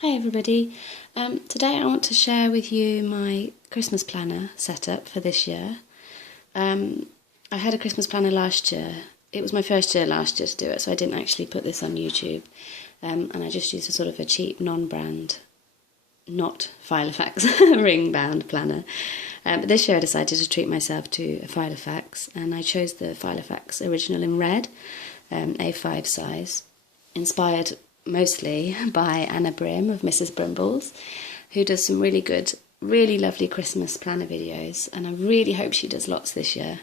Hi everybody. Today I want to share with you my Christmas planner setup for this year. I had a Christmas planner last year. It was my first year last year to do it, so I didn't actually put this on YouTube. And I just used a sort of a cheap non-brand, not Filofax ring bound planner. But this year I decided to treat myself to a Filofax, and I chose the Filofax original in red, A5 size, inspired mostly by Brim of Mrs Brimbles, who does some really good, really lovely Christmas planner videos, and I really hope she does lots this year.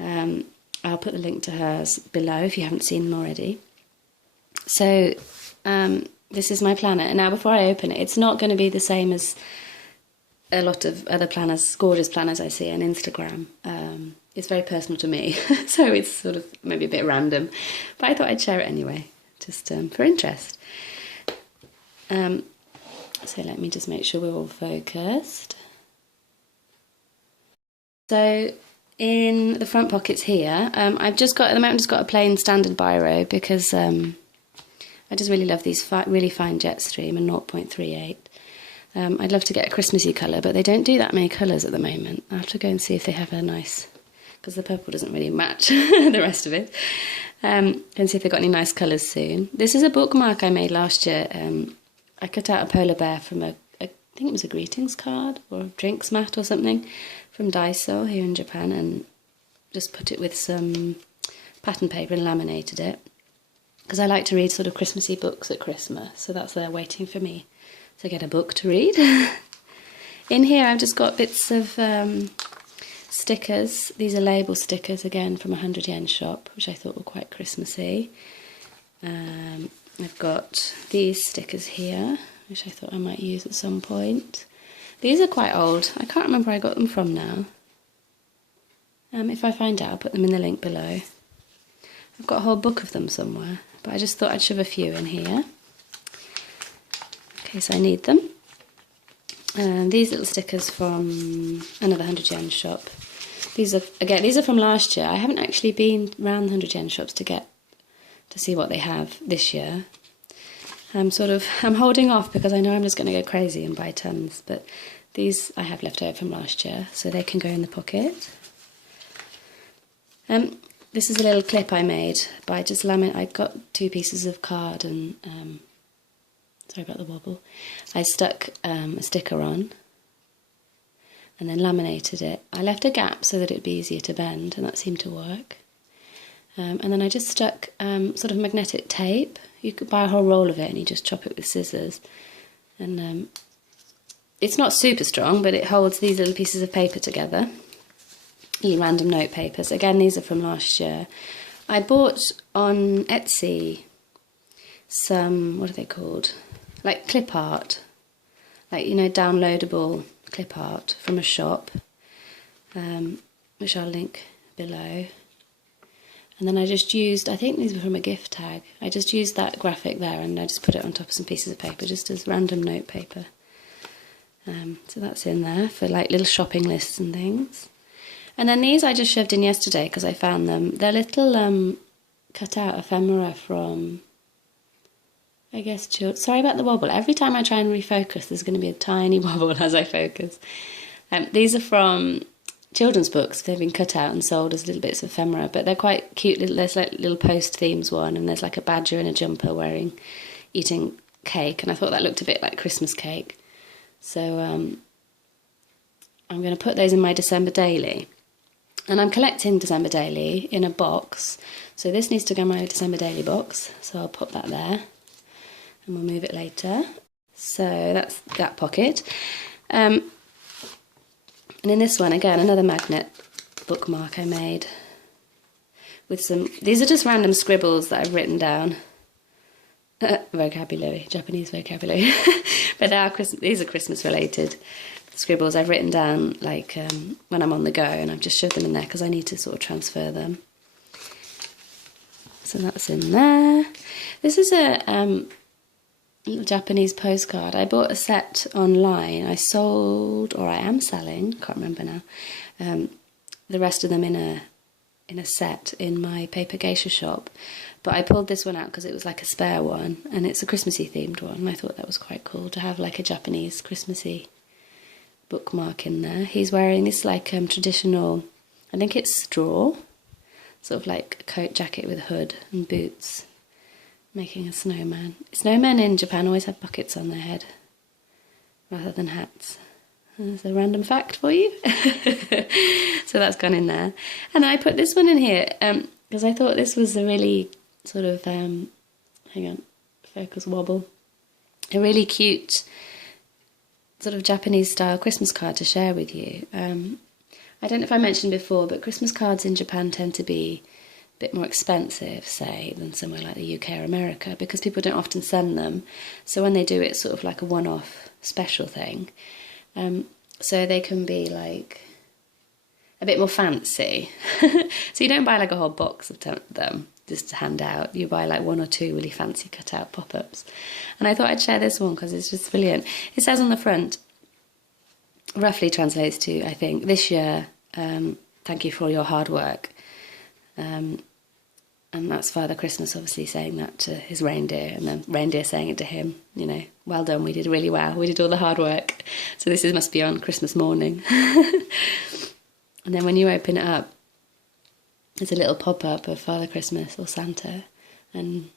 I'll put the link to hers below if you haven't seen them already. So this is my planner, and now before I open it, it's not going to be the same as a lot of other planners, gorgeous planners I see on Instagram. It's very personal to me, so it's sort of maybe a bit random, but I thought I'd share it anyway, just for interest. So let me just make sure we're all focused. So in the front pockets here, I've just got, at the moment, just got a plain standard biro because I just really love these really fine Jetstream and 0.38. I'd love to get a Christmassy colour, but they don't do that many colours at the moment. I'll have to go and see if they have a nice, because the purple doesn't really match the rest of it. And see if they've got any nice colours soon. This is a bookmark I made last year. I cut out a polar bear from I think it was a greetings card or a drinks mat or something from Daiso here in Japan, and just put it with some pattern paper and laminated it. Because I like to read sort of Christmassy books at Christmas, so that's there waiting for me to get a book to read. In here I've just got bits of stickers. These are label stickers, again from a 100 yen shop, which I thought were quite Christmassy. I've got these stickers here, which I thought I might use at some point. These are quite old. I can't remember where I got them from now. If I find out, I'll put them in the link below. I've got a whole book of them somewhere, but I just thought I'd shove a few in here in case I need them. These little stickers from another 100 yen shop. These are from last year. I haven't actually been around the 100 yen shops to see what they have this year. I'm holding off because I know I'm just going to go crazy and buy tons, but these I have left over from last year, so they can go in the pocket. This is a little clip I made by just I got 2 pieces of card and sorry about the wobble. I stuck a sticker on and then laminated it. I left a gap so that it'd be easier to bend, and that seemed to work. And then I just stuck sort of magnetic tape. You could buy a whole roll of it and you just chop it with scissors. And it's not super strong, but it holds these little pieces of paper together. Little random note papers. Again, these are from last year. I bought on Etsy some, what are they called? Like clip art. Like, you know, downloadable clip art from a shop, which I'll link below. And then I just used, I think these were from a gift tag, I just used that graphic there and I just put it on top of some pieces of paper, just as random note paper. So that's in there for like little shopping lists and things. And then these I just shoved in yesterday because I found them. They're little cut out ephemera from, I guess, sorry about the wobble. Every time I try and refocus, there's going to be a tiny wobble as I focus. These are from children's books. They've been cut out and sold as little bits of ephemera, but they're quite cute. There's like little post themes one, and there's like a badger in a jumper eating cake, and I thought that looked a bit like Christmas cake. So I'm going to put those in my December daily, and I'm collecting December daily in a box. So this needs to go in my December daily box. So I'll pop that there, and we'll move it later. So that's that pocket. And in this one, again, another magnet bookmark I made with some, these are just random scribbles that I've written down. Vocabulary, Japanese vocabulary. But these are Christmas related scribbles I've written down like when I'm on the go, and I've just shoved them in there because I need to sort of transfer them. So that's in there. This is a little Japanese postcard. I bought a set online. I sold, or I am selling, can't remember now, the rest of them in in a set in my paper geisha shop, but I pulled this one out because it was like a spare one, and it's a Christmassy themed one, and I thought that was quite cool to have like a Japanese Christmassy bookmark in there. He's wearing this like traditional, I think it's straw, sort of like a coat jacket with a hood and boots, making a snowman. Snowmen in Japan always have buckets on their head rather than hats. There's a random fact for you. So that's gone in there. And I put this one in here because I thought this was a really sort of, hang on, focus wobble, a really cute sort of Japanese style Christmas card to share with you. I don't know if I mentioned before, but Christmas cards in Japan tend to be a bit more expensive, say, than somewhere like the UK or America, because people don't often send them. So when they do, it's sort of like a one-off special thing. So they can be like a bit more fancy. So you don't buy like a whole box of them just to hand out. You buy like one or two really fancy cut-out pop-ups. And I thought I'd share this one because it's just brilliant. It says on the front, roughly translates to, I think, this year, thank you for all your hard work. And that's Father Christmas obviously saying that to his reindeer, and then reindeer saying it to him, you know, well done, we did really well, we did all the hard work. So this must be on Christmas morning. And then when you open it up, there's a little pop-up of Father Christmas or Santa and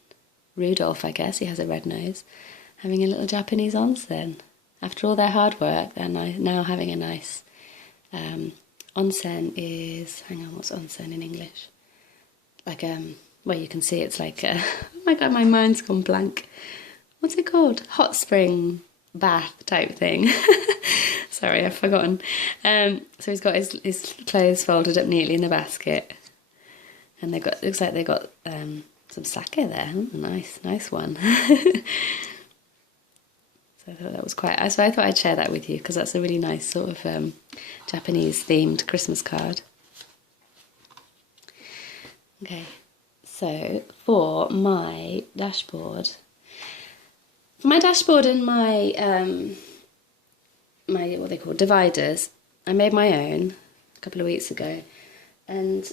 Rudolph, I guess, he has a red nose, having a little Japanese onsen. After all their hard work, they're now having a nice onsen is, hang on, what's onsen in English? Like, well, you can see it's like, oh my God, my mind's gone blank. What's it called? Hot spring bath type thing. Sorry, I've forgotten. So he's got his clothes folded up neatly in the basket. And looks like they got some sake there. Nice one. So I thought that was so I thought I'd share that with you because that's a really nice sort of Japanese themed Christmas card. Okay, so for my dashboard and my what they call dividers, I made my own a couple of weeks ago, and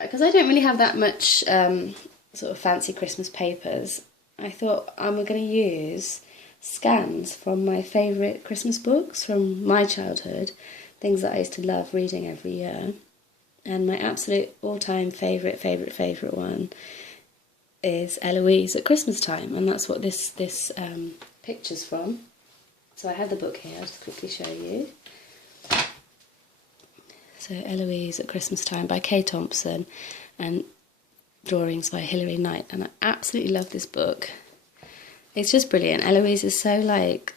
because I don't really have that much sort of fancy Christmas papers, I thought I'm going to use scans from my favourite Christmas books from my childhood, things that I used to love reading every year. And my absolute all-time favourite one is Eloise at Christmastime, and that's what this picture's from. So I have the book here, I'll just quickly show you. So Eloise at Christmastime by Thompson, and drawings by Hilary, and I absolutely love this book. It's just brilliant. Eloise is so like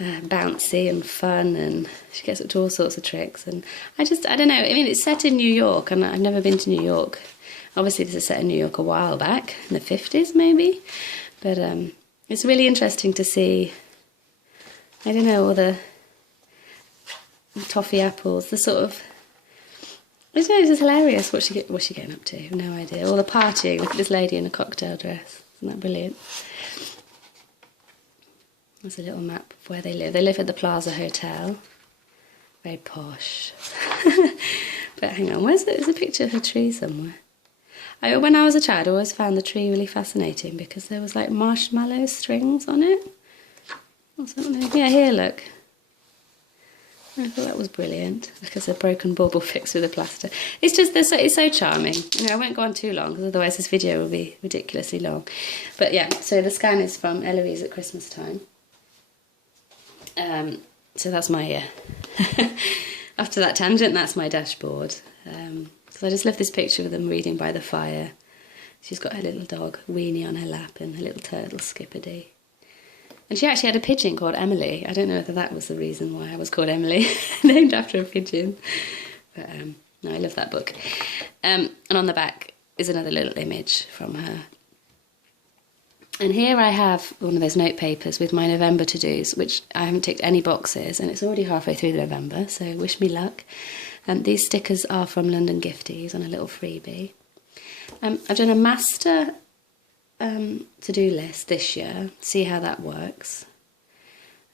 bouncy and fun, and she gets up to all sorts of tricks, and I don't know, I mean, it's set in New York, and I've never been to New York. Obviously this is set in New York a while back, in the 50s maybe, but it's really interesting to see, I don't know, all the toffee apples, the sort of, I don't know, it's just hilarious. What's she getting up to? No idea. All the partying, look at this lady in a cocktail dress, isn't that brilliant? There's a little map of where they live. They live at the Plaza Hotel. Very posh. But hang on, there's a picture of a tree somewhere. When I was a child, I always found the tree really fascinating because there was like marshmallow strings on it. What's that one? Yeah, here, look. I thought that was brilliant because a broken bauble fixed with a plaster. It's just, it's so charming. You know, I won't go on too long because otherwise this video will be ridiculously long. But yeah, so the scan is from Eloise at Christmastime. So that's my, after that tangent, that's my dashboard. So I just left this picture of them reading by the fire. She's got her little dog, Weenie, on her lap, and her little turtle, Skippity. And she actually had a pigeon called Emily. I don't know whether that was the reason why I was called Emily, named after a pigeon. But no, I love that book. And on the back is another little image from her. And here I have one of those note papers with my November to-dos, which I haven't ticked any boxes, and it's already halfway through November, so wish me luck. These stickers are from London Gifties on a little freebie. I've done a master to-do list this year, see how that works.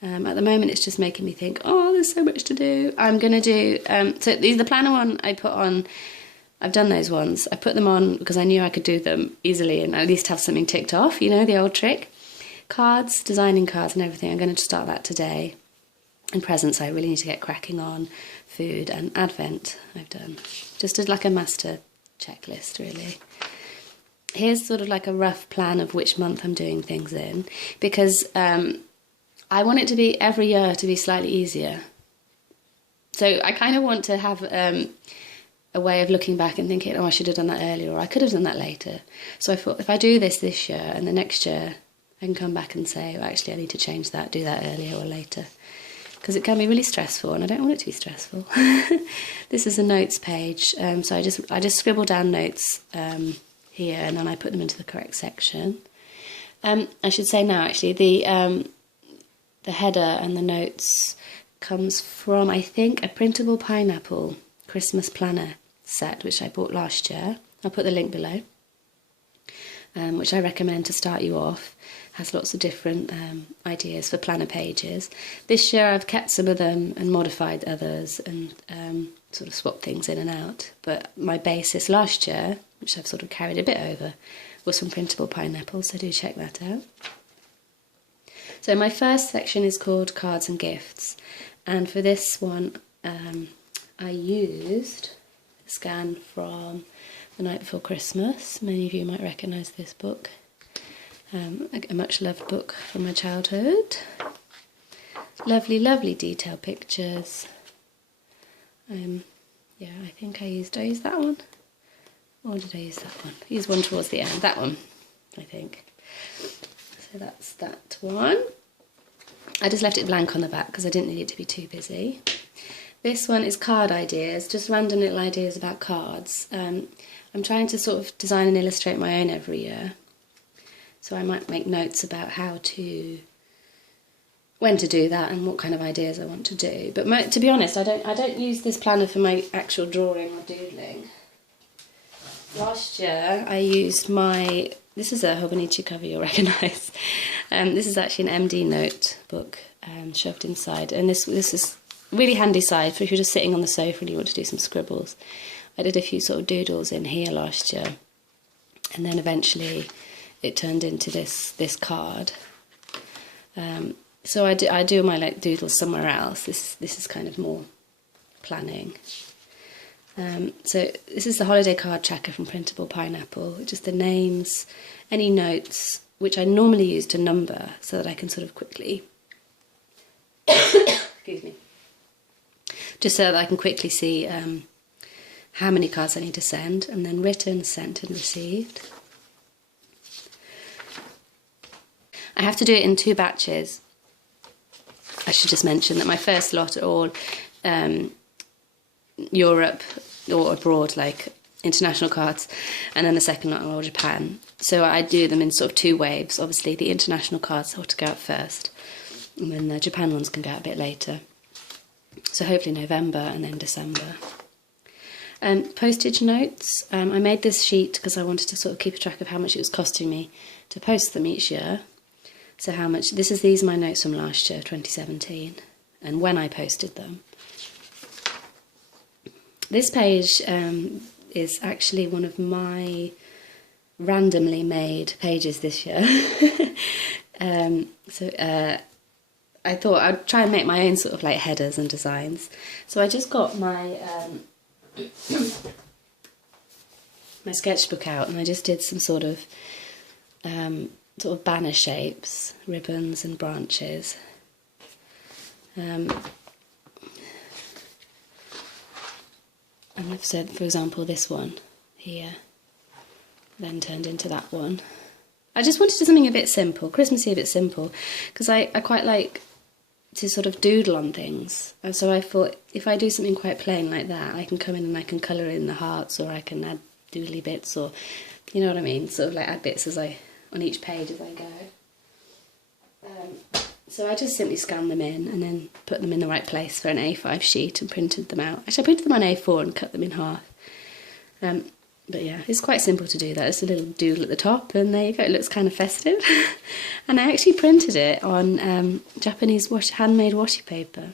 At the moment it's just making me think, oh, there's so much to do. I'm going to do, so the planner one I put on I've done those ones. I put them on because I knew I could do them easily and at least have something ticked off, you know, the old trick. Cards, designing cards and everything, I'm going to start that today. And presents I really need to get cracking on. Food and Advent I've done. Just as like a master checklist, really. Here's sort of like a rough plan of which month I'm doing things in, because I want it to be every year to be slightly easier. So I kind of want to have a way of looking back and thinking, oh, I should have done that earlier, or I could have done that later. So I thought, if I do this year and the next year, I can come back and say, well, actually, I need to change that, do that earlier or later. Because it can be really stressful, and I don't want it to be stressful. This is a notes page, so I just scribble down notes here, and then I put them into the correct section. I should say now, actually, the header and the notes comes from, I think, a Printable Pineapple Christmas planner set, which I bought last year. I'll put the link below, which I recommend to start you off. Has lots of different ideas for planner pages. This year I've kept some of them and modified others and sort of swapped things in and out. But my basis last year, which I've sort of carried a bit over, was from Printable Pineapple, so do check that out. So my first section is called Cards and Gifts, and for this one I used a scan from The Night Before Christmas. Many of you might recognise this book. A much loved book from my childhood. Lovely, lovely detailed pictures. Yeah, I think did I use that one? Or did I use that one? I used one towards the end, that one, I think. So that's that one. I just left it blank on the back because I didn't need it to be too busy. This one is card ideas, just random little ideas about cards. I'm trying to sort of design and illustrate my own every year. So I might make notes about when to do that and what kind of ideas I want to do. But to be honest, I don't use this planner for my actual drawing or doodling. Last year I used this is a Hobonichi cover you'll recognise. This is actually an MD notebook shoved inside, and this is a really handy side for if you're just sitting on the sofa and you want to do some scribbles. I did a few sort of doodles in here last year, and then eventually it turned into this card. So I do my doodles somewhere else. This is kind of more planning. So this is the holiday card tracker from Printable Pineapple. Just the names, any notes, which I normally use to number so that I can sort of quickly, excuse me, just so that I can quickly see how many cards I need to send, and then written, sent and received. I have to do it in 2 batches. I should just mention that my first lot are all Europe or abroad, like international cards, and then the second lot are all Japan. So I do them in sort of 2 waves. Obviously the international cards ought to go out first, and then the Japan ones can go out a bit later. So hopefully November and then December. Postage notes. I made this sheet because I wanted to sort of keep a track of how much it was costing me to post them each year. So how much, these are my notes from last year, 2017, and when I posted them. This page is actually one of my randomly made pages this year. I thought I'd try and make my own sort of like headers and designs. So I just got my my sketchbook out, and I just did some sort of banner shapes, ribbons and branches. And I've said, for example, this one here then turned into that one. I just wanted to do something a bit simple, Christmassy, a bit simple, because I quite like to sort of doodle on things. And so I thought, if I do something quite plain like that, I can come in and I can colour in the hearts, or I can add doodly bits, or, you know what I mean, sort of like add bits on each page as I go. So I just simply scanned them in and then put them in the right place for an A5 sheet and printed them out. Actually, I printed them on A4 and cut them in half. But yeah, it's quite simple to do that. It's a little doodle at the top, and there you go. It looks kind of festive. And I actually printed it on Japanese handmade washi paper.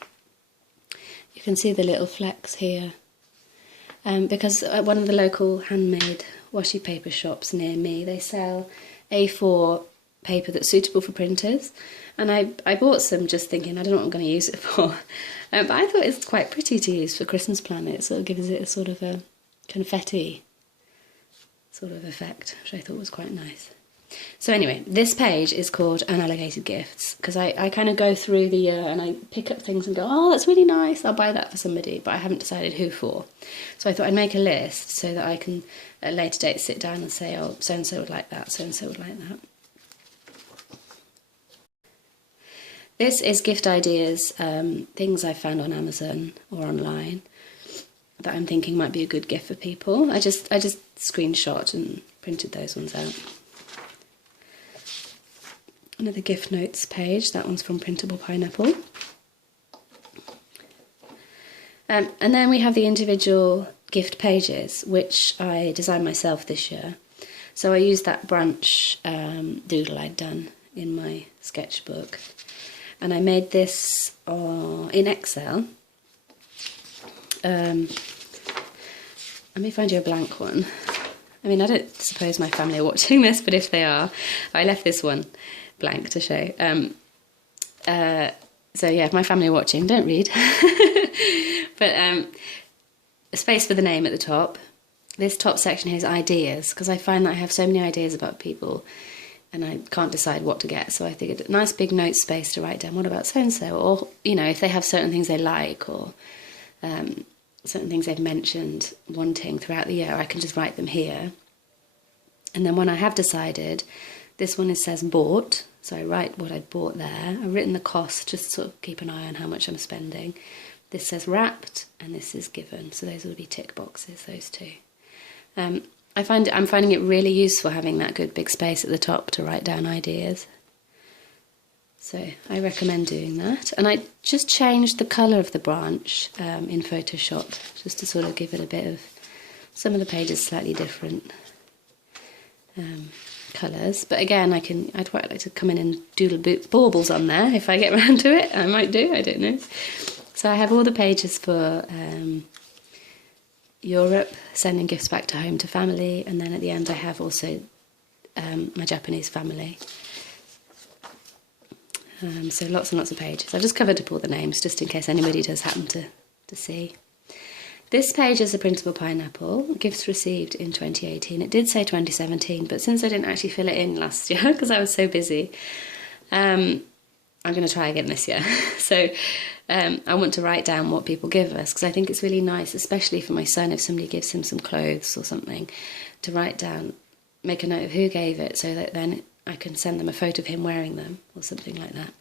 You can see the little flecks here. because at one of the local handmade washi paper shops near me, they sell A4 paper that's suitable for printers, and I bought some just thinking I don't know what I'm going to use it for, but I thought it's quite pretty to use for Christmas planner. It sort of gives it a sort of a confetti sort of effect, which I thought was quite nice. So anyway, this page is called Unallocated Gifts, because I kind of go through the year and I pick up things and go, oh, that's really nice, I'll buy that for somebody, but I haven't decided who for. So I thought I'd make a list so that I can at a later date sit down and say, oh, so-and-so would like that, so-and-so would like that. This is gift ideas, things I've found on Amazon or online that I'm thinking might be a good gift for people. I just screenshot and printed those ones out. Another gift notes page, that one's from Printable Pineapple. And then we have the individual gift pages, which I designed myself this year. So I used that branch doodle I'd done in my sketchbook. And I made this in Excel. Let me find you a blank one. I mean, I don't suppose my family are watching this, but if they are, I left this one blank to show. So yeah, if my family are watching, don't read. But a space for the name at the top. This top section here is ideas, because I find that I have so many ideas about people and I can't decide what to get. So I think a nice big note space to write down, what about so-and-so? Or, you know, if they have certain things they like, or certain things they've mentioned wanting throughout the year, I can just write them here. And then when I have decided, this one says bought, so I write what I'd bought there. I've written the cost, just to sort of keep an eye on how much I'm spending. This says wrapped, and this is given, so those will be tick boxes, those two. I'm finding it really useful having that good big space at the top to write down ideas. So I recommend doing that. And I just changed the colour of the branch in Photoshop, just to sort of give it a bit of, some of the pages slightly different colours. But again, I'd quite like to come in and doodle baubles on there if I get around to it. I might do, I don't know. So I have all the pages for Europe, sending gifts back to home to family, and then at the end I have also my Japanese family. So lots and lots of pages. I've just covered up all the names just in case anybody does happen to see. This page is a Printable Pineapple, gifts received in 2018. It did say 2017, but since I didn't actually fill it in last year because I was so busy, I'm going to try again this year. So I want to write down what people give us, because I think it's really nice, especially for my son, if somebody gives him some clothes or something, to write down, make a note of who gave it, so that then I can send them a photo of him wearing them or something like that,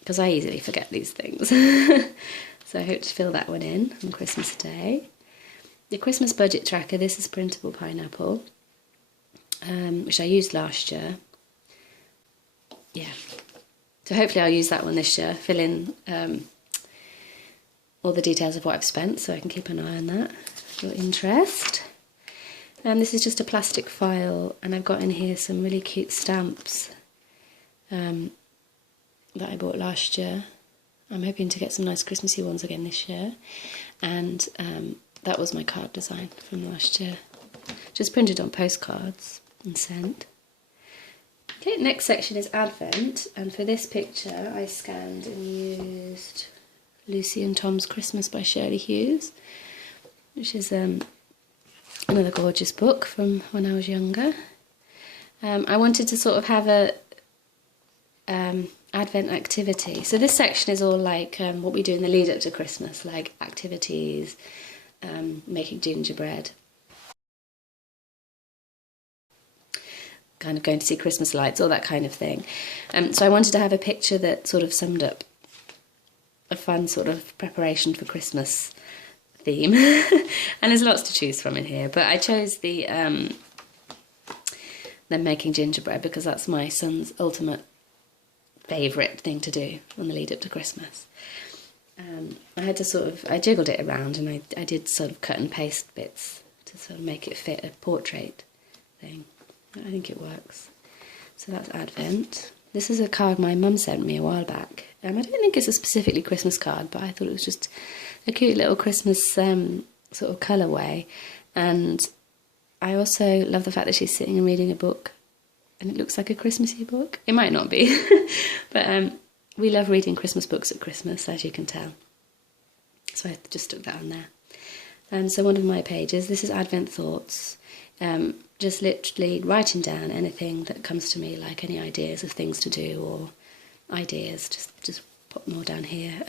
because I easily forget these things. So I hope to fill that one in on Christmas Day. The Christmas budget tracker, this is Printable Pineapple, which I used last year. Yeah. So hopefully I'll use that one this year, fill in all the details of what I've spent, so I can keep an eye on that if you're interested. And this is just a plastic file, and I've got in here some really cute stamps that I bought last year. I'm hoping to get some nice Christmassy ones again this year. And that was my card design from last year. Just printed on postcards and sent. Okay, next section is Advent, and for this picture I scanned and used Lucy and Tom's Christmas by Shirley Hughes, which is another gorgeous book from when I was younger. I wanted to sort of have a Advent activity. So this section is all like what we do in the lead up to Christmas, like activities, making gingerbread, kind of going to see Christmas lights, all that kind of thing. So I wanted to have a picture that sort of summed up a fun sort of preparation for Christmas theme. And there's lots to choose from in here, but I chose the them making gingerbread because that's my son's ultimate favourite thing to do on the lead up to Christmas. I had to I jiggled it around, and I did sort of cut and paste bits to sort of make it fit a portrait thing. I think it works. So that's Advent. This is a card my mum sent me a while back. I don't think it's a specifically Christmas card, but I thought it was just a cute little Christmas sort of colourway. And I also love the fact that she's sitting and reading a book and it looks like a Christmassy book. It might not be, but we love reading Christmas books at Christmas, as you can tell. So I just stuck that on there. And so one of my pages, this is Advent Thoughts, just literally writing down anything that comes to me, like any ideas of things to do or ideas, just pop them all down here.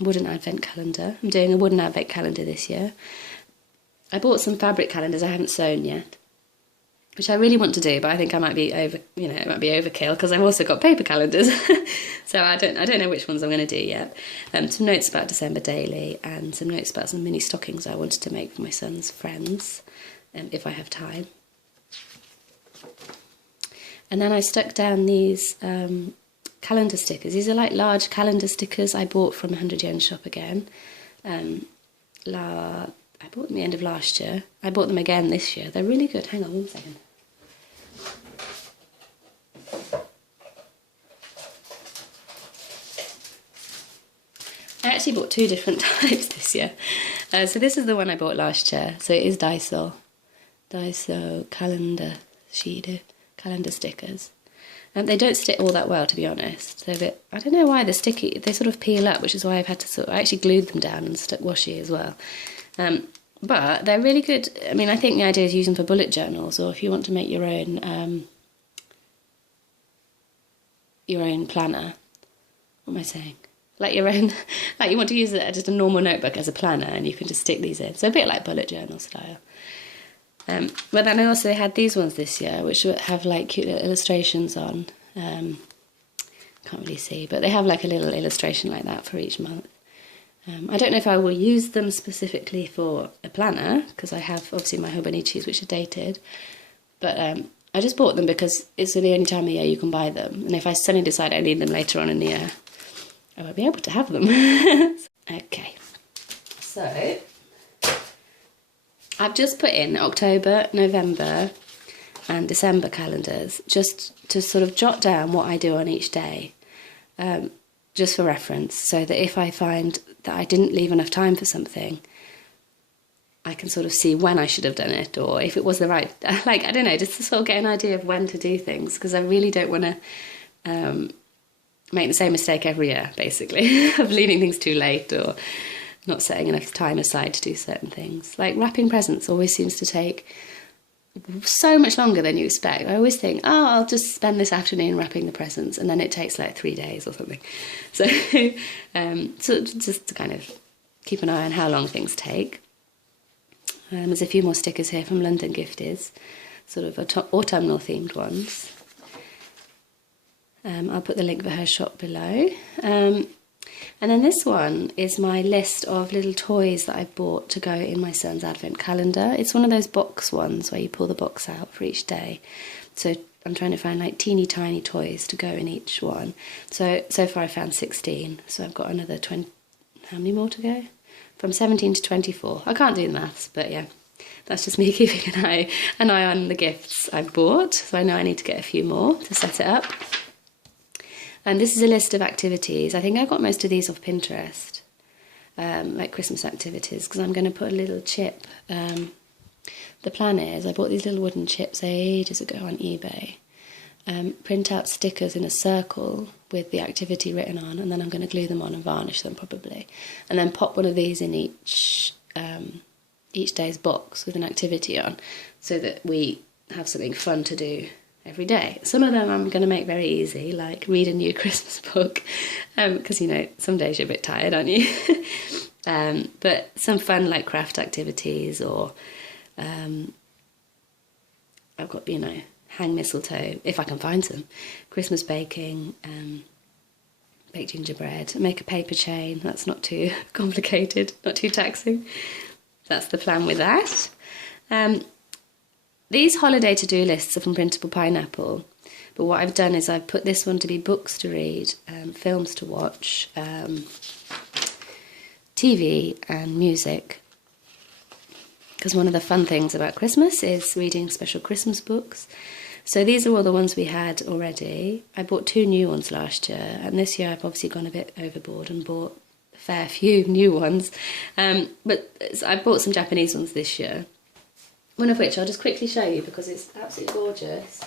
Wooden Advent calendar. I'm doing a wooden Advent calendar this year. I bought some fabric calendars I haven't sewn yet, which I really want to do, but I think I might be it might be overkill because I've also got paper calendars. So I don't know which ones I'm going to do yet. Some notes about December daily and some notes about some mini stockings I wanted to make for my son's friends, if I have time. And then I stuck down these calendar stickers. These are like large calendar stickers I bought from 100 Yen shop again. I bought them the end of last year. I bought them again this year. They're really good. Hang on one second. I actually bought two different types this year. So this is the one I bought last year. So it is Daiso calendar stickers. They don't stick all that well, to be honest. They're a bit, I don't know why they're sticky. They sort of peel up, which is why I've had to I actually glued them down and stuck washi as well. But they're really good. I mean, I think the idea is use them for bullet journals, or if you want to make your own planner. What am I saying? Like your own, like you want to use just a normal notebook as a planner, and you can just stick these in. So a bit like bullet journal style. But then I also had these ones this year, which have like cute little illustrations on. Can't really see, but they have like a little illustration like that for each month. I don't know if I will use them specifically for a planner, because I have obviously my Hobonichis which are dated, but I just bought them because it's the only time of year you can buy them, and if I suddenly decide I need them later on in the year, I won't be able to have them. Okay, so I've just put in October, November and December calendars just to sort of jot down what I do on each day, just for reference, so that if I find that I didn't leave enough time for something, I can sort of see when I should have done it, or if it was the right, like, I don't know, just to sort of get an idea of when to do things, because I really don't want to make the same mistake every year, basically, of leaving things too late or not setting enough time aside to do certain things. Like wrapping presents always seems to take so much longer than you expect. I always think, oh, I'll just spend this afternoon wrapping the presents, and then it takes like 3 days or something. So, so just to kind of keep an eye on how long things take. There's a few more stickers here from London Gifties, sort of autumnal themed ones. I'll put the link for her shop below. And then this one is my list of little toys that I've bought to go in my son's advent calendar. It's one of those box ones where you pull the box out for each day. So I'm trying to find like teeny tiny toys to go in each one. So far I found 16. So I've got another 20, how many more to go? From 17 to 24. I can't do the maths, but yeah. That's just me keeping an eye on the gifts I've bought. So I know I need to get a few more to set it up. And this is a list of activities. I think I got most of these off Pinterest, like Christmas activities, because I'm going to put a little chip. The plan is, I bought these little wooden chips ages ago on eBay. Print out stickers in a circle with the activity written on, and then I'm going to glue them on and varnish them probably. And then pop one of these in each day's box with an activity on, so that we have something fun to do every day. Some of them I'm going to make very easy, like read a new Christmas book, because you know some days you're a bit tired, aren't you? But some fun like craft activities, or I've got, you know, hang mistletoe if I can find some, Christmas baking, bake gingerbread, make a paper chain. That's not too complicated, not too taxing. That's the plan with that. These holiday to-do lists are from Printable Pineapple, but what I've done is I've put this one to be books to read, films to watch, TV and music, because one of the fun things about Christmas is reading special Christmas books. So these are all the ones we had already. I bought 2 new ones last year, and this year I've obviously gone a bit overboard and bought fair few new ones. But I bought some Japanese ones this year. One of which I'll just quickly show you because it's absolutely gorgeous.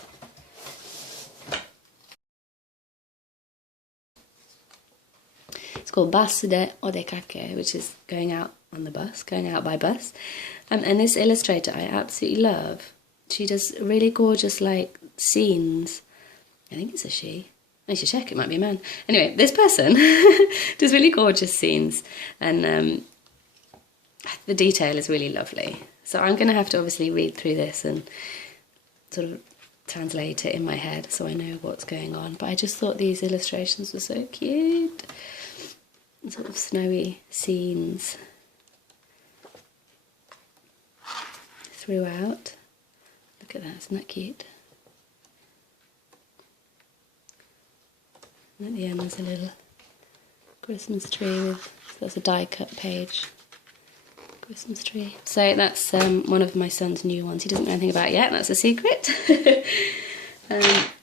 It's called Bus de Odekake, which is going out on the bus, going out by bus. And this illustrator I absolutely love. She does really gorgeous like scenes. I think it's a she. I should check, it might be a man. Anyway, this person does really gorgeous scenes, and the detail is really lovely. So I'm going to have to obviously read through this and sort of translate it in my head so I know what's going on. But I just thought these illustrations were so cute. Sort of snowy scenes throughout. Look at that, isn't that cute? And at the end there's a little Christmas tree with, so that's a die cut page. Christmas tree. So that's one of my son's new ones. He doesn't know anything about it yet, that's a secret.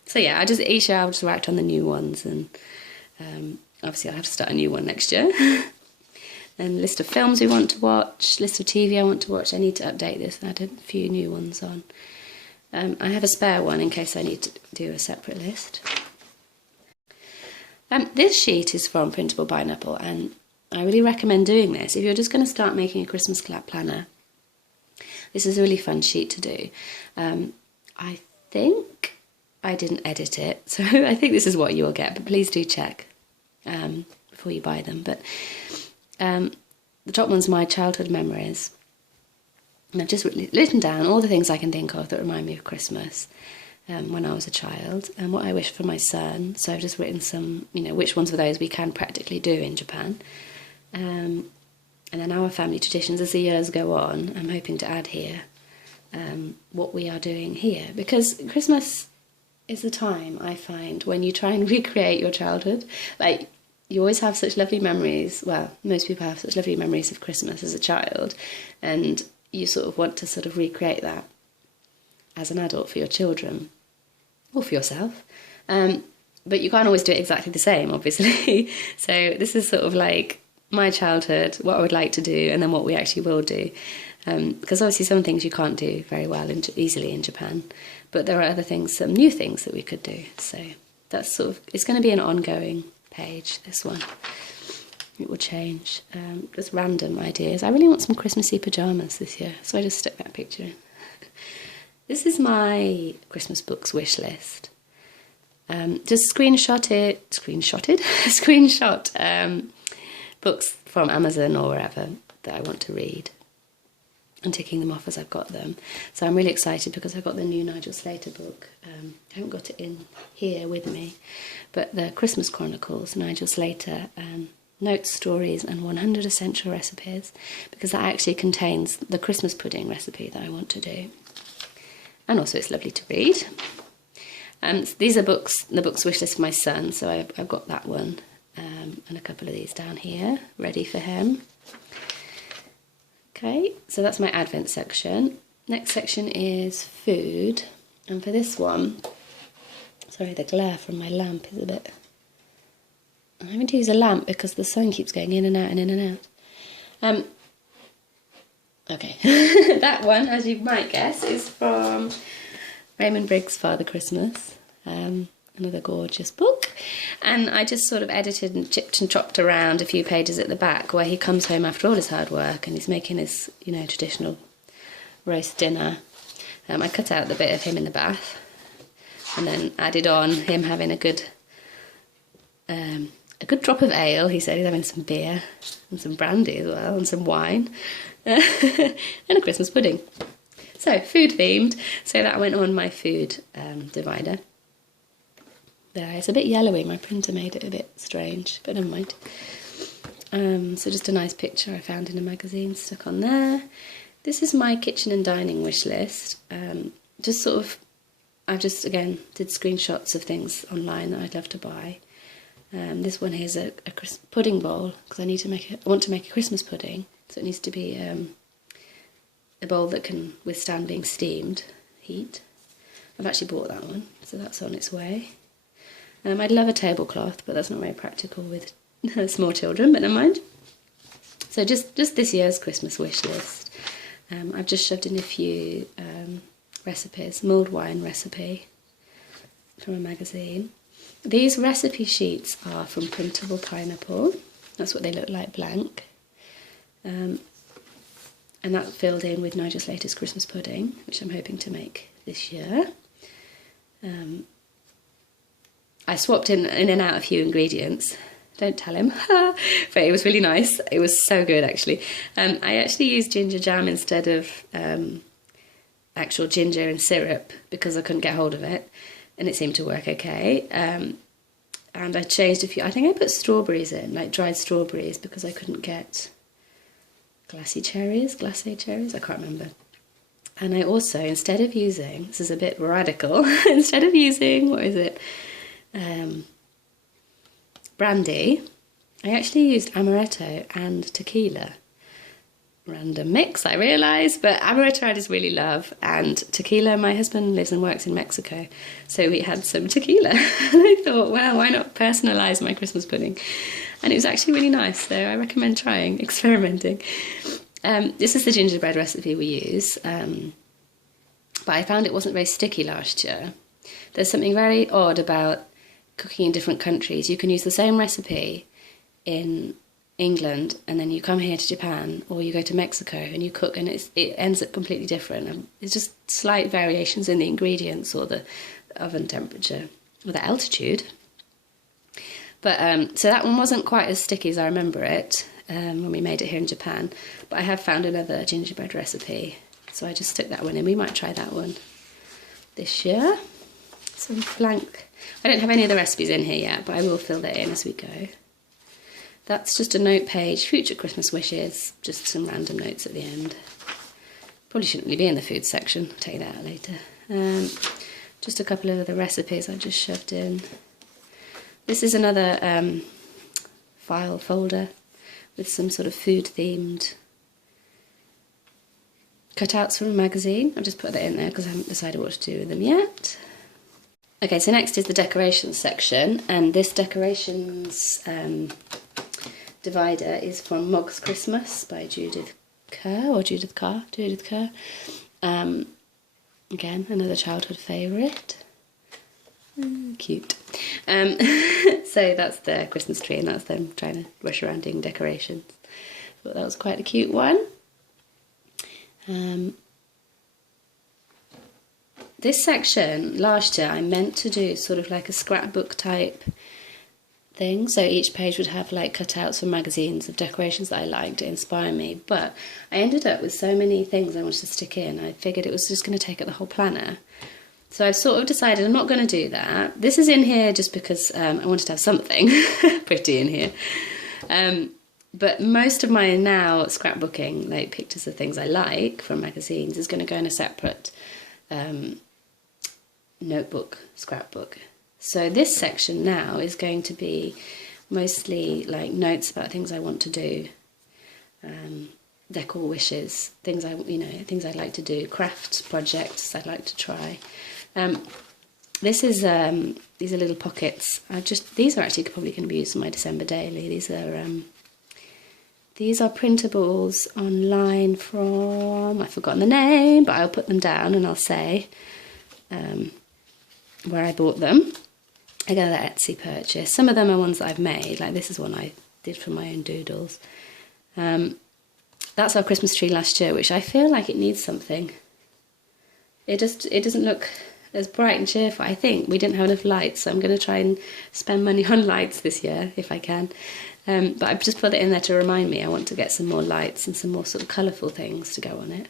So yeah, each year I'll just write on the new ones, and obviously I'll have to start a new one next year. And list of films we want to watch, list of TV I want to watch. I need to update this and add a few new ones on. I have a spare one in case I need to do a separate list. This sheet is from Printable Pineapple, and I really recommend doing this if you're just going to start making a Christmas planner. This is a really fun sheet to do. I think I didn't edit it, so I think this is what you'll get, but please do check before you buy them. But the top one's my childhood memories. And I've just written down all the things I can think of that remind me of Christmas when I was a child, and what I wish for my son. So I've just written some, which ones of those we can practically do in Japan. And then our family traditions as the years go on, I'm hoping to add here what we are doing here. Because Christmas is the time, I find, when you try and recreate your childhood. Like, you always have such lovely memories. Well, most people have such lovely memories of Christmas as a child, and you sort of want to sort of recreate that as an adult for your children, or for yourself. But you can't always do it exactly the same, obviously. So this is sort of like my childhood, what I would like to do, and then what we actually will do. Because obviously some things you can't do very well and easily in Japan, but there are other things, some new things that we could do. So that's sort of, it's going to be an ongoing page, this one. It will change. Just random ideas. I really want some Christmassy pyjamas this year, so I just stuck that picture in. This is my Christmas books wish list. Just screenshot books from Amazon or wherever that I want to read, and ticking them off as I've got them. So I'm really excited because I've got the new Nigel Slater book. I haven't got it in here with me, but the Christmas Chronicles, Nigel Slater, notes, stories and 100 essential recipes, because that actually contains the Christmas pudding recipe that I want to do. And also it's lovely to read. These are the books wish list for my son, so I've got that one and a couple of these down here ready for him. Okay, so that's my Advent section. Next section is food, and for this one, sorry, the glare from my lamp is a bit... I'm having to use a lamp because the sun keeps going in and out and in and out. Okay, that one, as you might guess, is from Raymond Briggs' Father Christmas. Another gorgeous book. And I just sort of edited and chipped and chopped around a few pages at the back where he comes home after all his hard work and he's making his, traditional roast dinner. I cut out the bit of him in the bath and then added on him having a good drop of ale. He said he's having some beer and some brandy as well and some wine and a Christmas pudding. So food themed, so that went on my food divider. There, it's a bit yellowy, my printer made it a bit strange, but never mind. So just a nice picture I found in a magazine stuck on there. This is my kitchen and dining wish list. Just sort of, I've just again did screenshots of things online that I'd love to buy. This one here is a pudding bowl, because I want to make a Christmas pudding, so it needs to be a bowl that can withstand being steamed, heat. I've actually bought that one, so that's on its way. I'd love a tablecloth, but that's not very practical with small children, but never mind. So just this year's Christmas wish list. I've just shoved in a few recipes. Mulled wine recipe from a magazine. These recipe sheets are from Printable Pineapple. That's what they look like, blank. And that's filled in with Nigel's latest Christmas pudding, which I'm hoping to make this year. I swapped in and out a few ingredients. Don't tell him. But it was really nice. It was so good, actually. I actually used ginger jam instead of actual ginger and syrup because I couldn't get hold of it, and it seemed to work okay. And I changed a few. I think I put strawberries in, like dried strawberries, because I couldn't get glacé cherries. I can't remember. And I also, instead of using, this is a bit radical, instead of using, what is it, brandy, I actually used amaretto and tequila. Random mix, I realise, but amaretto I just really love, and tequila, my husband lives and works in Mexico, so we had some tequila. And I thought, well, why not personalise my Christmas pudding? And it was actually really nice, so I recommend trying, experimenting. This is the gingerbread recipe we use, but I found it wasn't very sticky last year. There's something very odd about cooking in different countries. You can use the same recipe in England and then you come here to Japan, or you go to Mexico and you cook, and it ends up completely different. It's just slight variations in the ingredients or the oven temperature or the altitude. But so that one wasn't quite as sticky as I remember it when we made it here in Japan. But I have found another gingerbread recipe, so I just stuck that one in. We might try that one this year. Some blank. I don't have any of the recipes in here yet, but I will fill that in as we go. That's just a note page, future Christmas wishes, just some random notes at the end. Probably shouldn't really be in the food section, I'll tell you that later. Just a couple of the recipes I just shoved in. This is another file folder with some sort of food themed cutouts from a magazine. I've just put that in there because I haven't decided what to do with them yet. Okay, so next is the decorations section, and this decorations divider is from Mog's Christmas by Judith Kerr. Again, another childhood favourite. Cute. So that's the Christmas tree, and that's them trying to rush around doing decorations. Thought that was quite a cute one. This section, last year, I meant to do sort of like a scrapbook type thing. So each page would have like cutouts from magazines of decorations that I liked to inspire me. But I ended up with so many things I wanted to stick in. I figured it was just going to take up the whole planner. So I've sort of decided I'm not going to do that. This is in here just because I wanted to have something pretty in here. But most of my now scrapbooking, like pictures of things I like from magazines, is going to go in a separate notebook, scrapbook. So this section now is going to be mostly like notes about things I want to do, decor wishes, things things I'd like to do, craft projects I'd like to try. This is these are little pockets. These are actually probably going to be used for my December daily. These are printables online from, I've forgotten the name, but I'll put them down and I'll say where I bought them. I got an Etsy purchase. Some of them are ones that I've made, like this is one I did for my own doodles. That's our Christmas tree last year, which I feel like it needs something. It doesn't look as bright and cheerful. I think we didn't have enough lights, so I'm going to try and spend money on lights this year if I can. But I've just put it in there to remind me I want to get some more lights and some more sort of colourful things to go on it.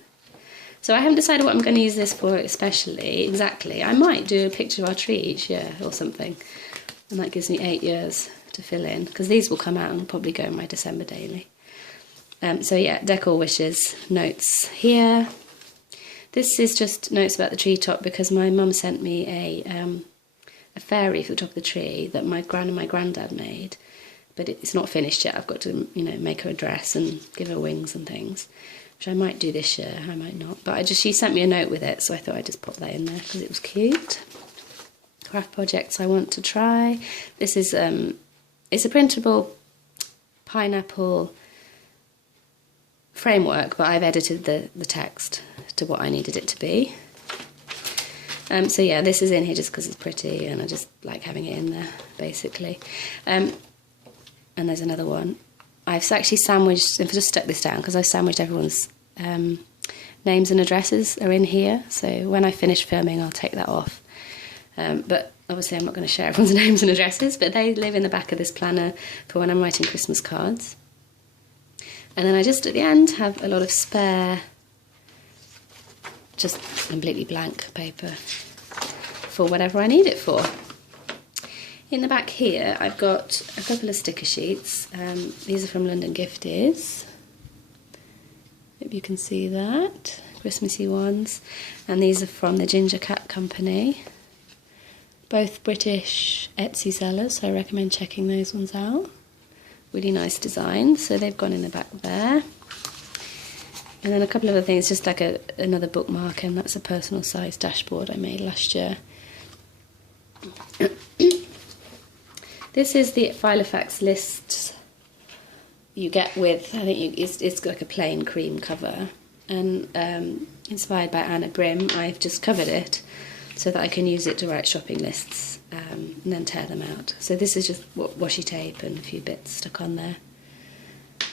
So I haven't decided what I'm going to use this for exactly. I might do a picture of our tree each year or something. And that gives me 8 years to fill in, because these will come out and probably go in my December daily. So yeah, decor wishes, notes here. This is just notes about the treetop because my mum sent me a fairy for the top of the tree that my gran and my granddad made. But it's not finished yet. I've got to, make her a dress and give her wings and things, which I might do this year, I might not. But she sent me a note with it, so I thought I'd just pop that in there because it was cute. Craft projects I want to try. This is, it's a printable pineapple framework, but I've edited the text to what I needed it to be. So yeah, this is in here just because it's pretty and I just like having it in there, basically. And there's another one. I've actually sandwiched, I've just stuck this down because I've sandwiched everyone's names and addresses are in here. So when I finish filming, I'll take that off. But obviously I'm not going to share everyone's names and addresses, but they live in the back of this planner for when I'm writing Christmas cards. And then I just at the end have a lot of spare, just completely blank paper for whatever I need it for. In the back here I've got a couple of sticker sheets. These are from London Gifties. Hope you can see that. Christmassy ones. And these are from the Ginger Cat Company. Both British Etsy sellers, so I recommend checking those ones out. Really nice designs, so they've gone in the back there. And then a couple of other things, just like another bookmark, and that's a personal size dashboard I made last year. This is the Filofax lists you get with, I think it's like a plain cream cover, and inspired by Anna Brim, I've just covered it so that I can use it to write shopping lists and then tear them out. So this is just washi tape and a few bits stuck on there.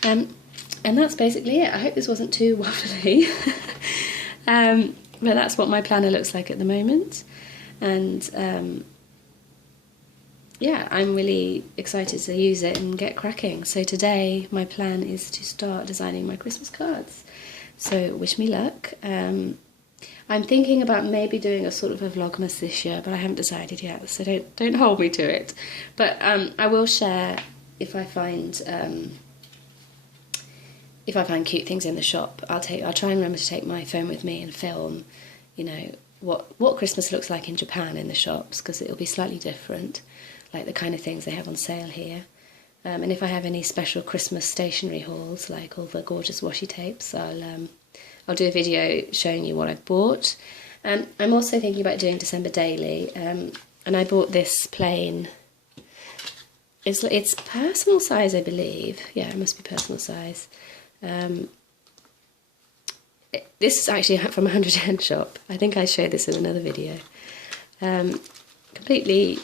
And that's basically it. I hope this wasn't too waffly. But that's what my planner looks like at the moment. And yeah, I'm really excited to use it and get cracking. So today my plan is to start designing my Christmas cards. So wish me luck. I'm thinking about maybe doing a sort of a vlogmas this year, but I haven't decided yet, so don't hold me to it. But I will share if I find cute things in the shop. I'll try and remember to take my phone with me and film, you know, what Christmas looks like in Japan in the shops, because it'll be slightly different, like the kind of things they have on sale here. And if I have any special Christmas stationery hauls, like all the gorgeous washi tapes, I'll do a video showing you what I've bought. I'm also thinking about doing December Daily, and I bought this plain, it's personal size, I believe. Yeah, it must be personal size. This is actually from a 100 shop. I think I showed this in another video. Completely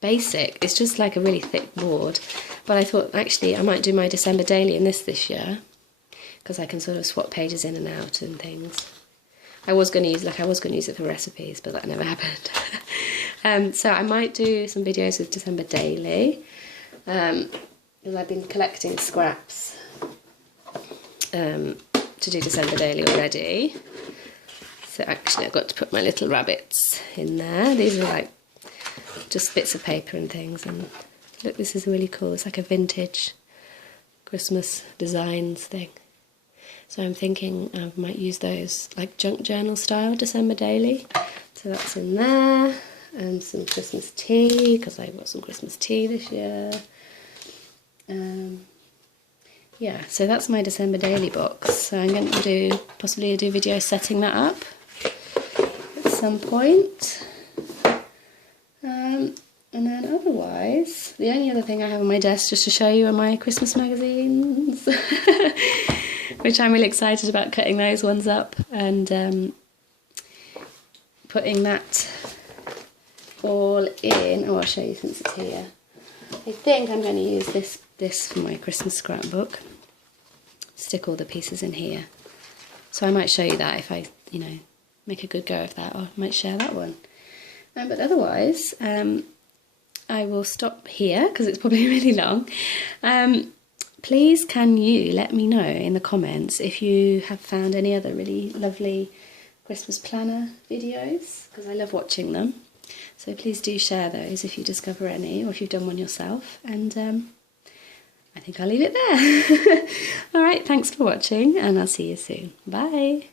basic. It's just like a really thick board. But I thought actually I might do my December Daily in this year, because I can sort of swap pages in and out and things. I was going to use it for recipes, but that never happened. So I might do some videos with December Daily, because I've been collecting scraps to do December Daily already. So actually I've got to put my little rabbits in there. These are like just bits of paper and things, and look, this is really cool. It's like a vintage Christmas designs thing. So I'm thinking I might use those like junk journal style December Daily. So that's in there, and some Christmas tea, because I got some Christmas tea this year. Yeah, so that's my December Daily box. So I'm going to possibly do a video setting that up at some point. And then otherwise, the only other thing I have on my desk just to show you are my Christmas magazines, which I'm really excited about cutting those ones up and putting that all in. Oh, I'll show you since it's here. I think I'm going to use this for my Christmas scrapbook. Stick all the pieces in here. So I might show you that if I, you know, make a good go of that, or I might share that one. But otherwise, I will stop here because it's probably really long. Please can you let me know in the comments if you have found any other really lovely Christmas planner videos, because I love watching them. So please do share those if you discover any, or if you've done one yourself. And I think I'll leave it there. Alright, thanks for watching, and I'll see you soon. Bye!